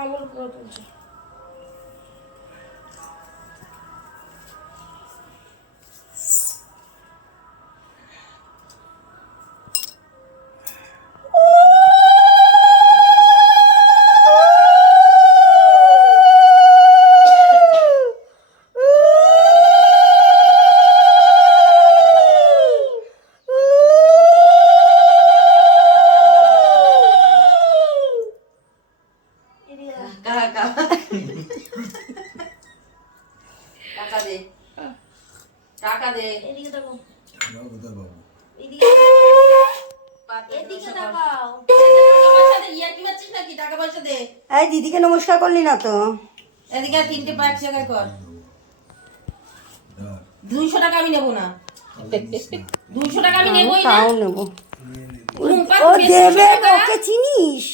আঙুল পুরো তুলছে। টাকা দে এদিকে তাকাও, এদিকে এদিকে তাকাও। টাকা পয়সা দে। এই দিদিকে নমস্কার করলি না তো। এদিকে 3টে পাঁচ জায়গায় কর। 200 টাকা আমি নেবো না। 200 টাকা আমি নেবই না। তাও নেবো। রুম্পা, ও বেশি দেবে, টাকা? ওকে চিনিস?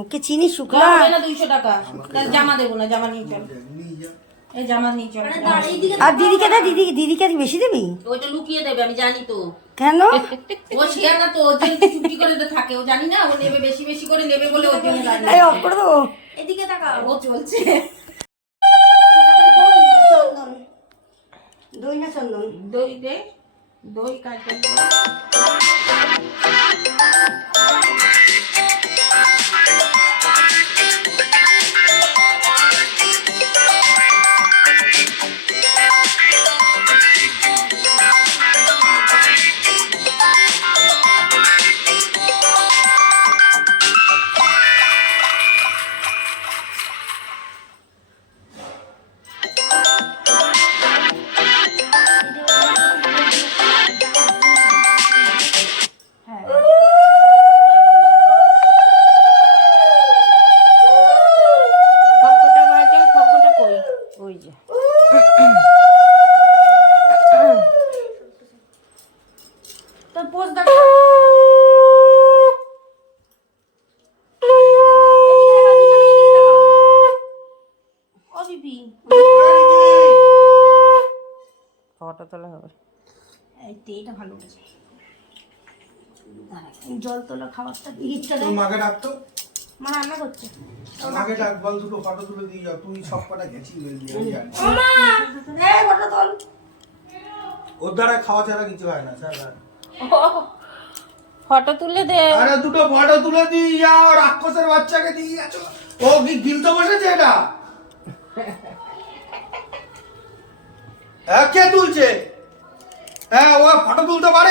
ওকে চিনিস শুক্লা? হবে না 200 টাকা। তাহলে জামা দেবো না, জামা নিয়ে চল। এই জামা নিয়ে চল। মানে দাঁড়িয়ে দিকে আর দিদিকে দে, দিদিকে আর বেশি দিবি? ওইটা লুকিয়ে দেবে, আমি জানি তো। কেন? ও শিয়া না তো, ও যে চুপটি করে তো থাকে, ও জানি না ও নেবে, বেশি বেশি করে নেবে বলে ওর জন্য জানি। এই অফ করে দেবো। এদিকে তাকাও। ও চলছে। চন্দন, দই না চন্দন? দই দে, দই কাটে দে। ঠকটা বাজে, ঠকটা কই? ওই যে। তোর পোজ দেখো। ও বিপি, ফটো তোলা হবে। এই তেটা ভালো হয়েছে। জল তোলা খাবারটা ইচ্ছা তোর দেয়। মাকে ডাকতো, মা রান্না করছে। মাকে ডাক, বল দুটো ফটো তুলে দিয়ে যাও। তুই সব কটা গেছি বলবি, আমি জানি। মামা এই ফটো তোল। ওর দ্বারা খাওয়া ছাড়া কিছু হয় না স্যার। ফটো তুলে দে। আরে দুটো ফটো তুলে দিয়ে যাও, রাক্ষসের বাচ্চাকে দিয়ে গেছো। ও কি গিলতে বসেছে এটা? হ্যাঁ, কে তুলছে? হ্যাঁ, ও ফটো তুলতে পারে